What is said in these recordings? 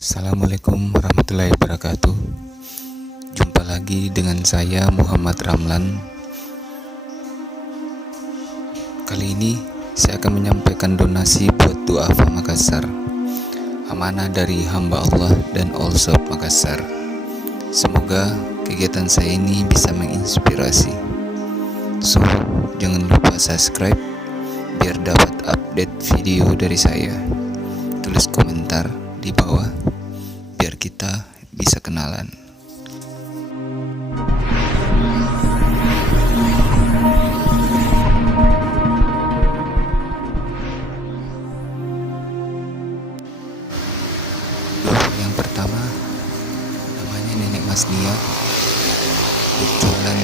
Assalamualaikum warahmatullahi wabarakatuh. Jumpa lagi dengan saya Muhammad Ramlan. Kali ini saya akan menyampaikan donasi buat Du'afa Makassar, amanah dari hamba Allah dan All Shop Makassar. Semoga kegiatan saya ini bisa menginspirasi. So, jangan lupa subscribe biar dapat update video dari saya. Tulis komentar di bawah biar kita bisa kenalan. Yang pertama namanya Nenek Mas Nia, jualan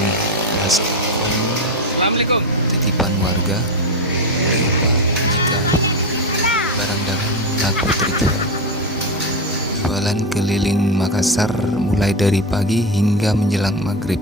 baskom titipan warga. Lupa jika barang dalam laku terjual. Jualan keliling Makassar mulai dari pagi hingga menjelang maghrib.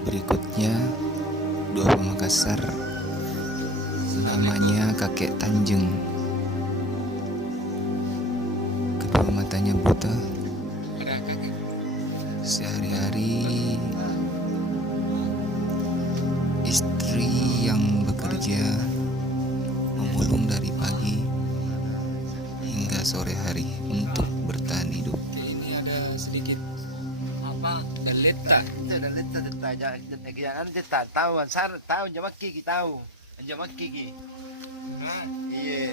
Berikutnya Du'afa Makassar, namanya Kakek Tanjung. Kedua matanya buta. Sehari-hari istri yang bekerja memulung dari pagi hingga sore hari untuk bertahan hidup. Ini ada sedikit apa dan letak tahu ansar tahu jamak kiki tahu jamak kiki iya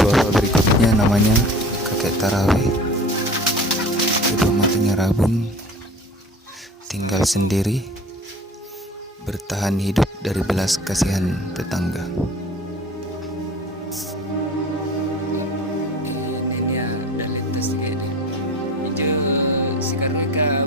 Du'afa berikutnya namanya Kakek Tarawih. Kedua matanya rabun, tinggal sendiri, bertahan hidup dari belas kasihan tetangga. Ini dia dan lintas kayaknya. Hijau sekarang mereka